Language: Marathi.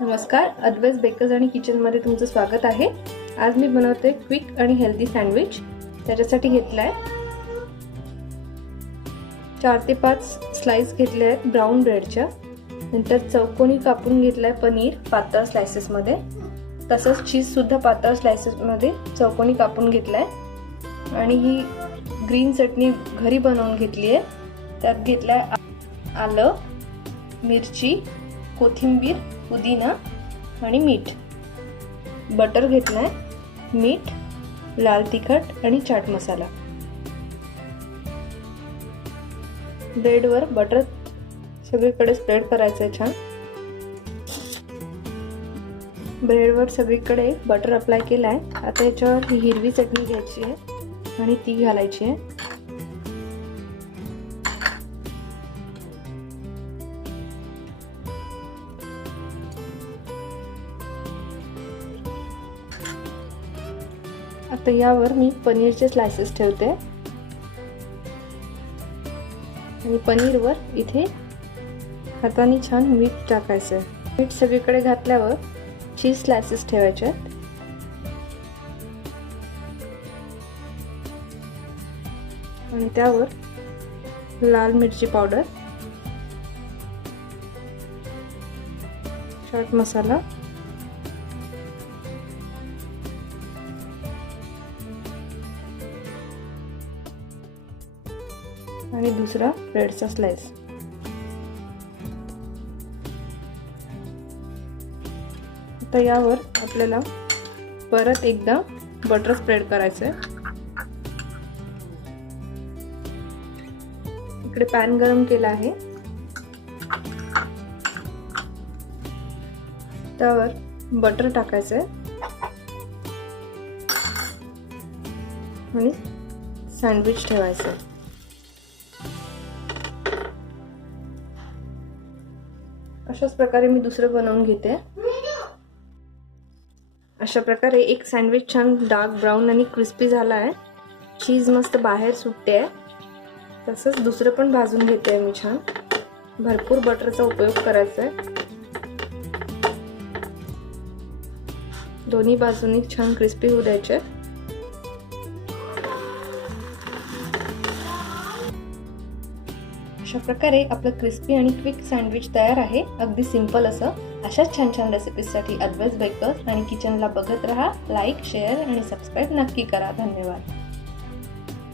नमस्कार, अद्वैत बेकर्स आणि किचनमध्ये तुमचं स्वागत आहे। आज मी बनवते क्विक आणि हेल्दी सँडविच। त्याच्यासाठी घेतलाय 4 ते 5 स्लाइस घेतले आहेत ब्राउन ब्रेडच्या। नंतर चौकोनी कापून घेतलाय पनीर पातळ स्लाइसेस मध्ये। तसंच चीज सुद्धा पातळ स्लाइसेस मध्ये चौकोनी कापून घेतलाय। आणि ही ग्रीन चटणी घरी बनवून घेतली आहे। त्यात घेतलाय आलं, मिरची, कोथिंबीर, पुदिना आणि मीठ। बटर घेतलाय, मीठ, लाल तिखट आणि चाट मसाला। ब्रेडवर बटर सगळीकडे स्प्रेड करायचं छान। ब्रेडवर सगळीकडे बटर अप्लाय केलाय। आता याच्यावर ही हिरवी चटणी घ्यायची आहे आणि ती घालायची आहे। आता यावर मी पनीरचे स्लाइसेस ठेवते आणि पनीरवर इथे हाताने छान मीठ टाकायचं। मीठ सगळीकडे घातल्यावर चीज स्लाइसेस ठेवायचे आणि त्यावर लाल मिरची पावडर, चाट मसाला आणि दुसरा ब्रेडचा स्लाइस। आता यावर आपल्याला परत एकदा बटर स्प्रेड करायचं आहे। इकडे पॅन गरम केला आहे, त्यावर बटर टाकायचं आहे आणि सँडविच ठेवायचं आहे। अशाच प्रकारे मी दुसरं बनवून घेते। अशा प्रकारे एक सँडविच छान डार्क ब्राउन आणि क्रिस्पी झाला आहे। चीज मस्त बाहेर सुटते आहे। तसंच दुसरं पण भाजून घेते मी छान। भरपूर बटरचा उपयोग करायचा आहे। दोन्ही बाजूनी छान क्रिस्पी होऊ द्यायचे। अशा प्रकारे आपलं क्रिस्पी आणि क्विक सँडविच तयार आहे। अगदी सिंपल असं। अशाच छान छान रेसिपीजसाठी अद्वैत बेकर्स आणि किचनला बघत रहा। लाईक, शेअर आणि सबस्क्राईब नक्की करा। धन्यवाद।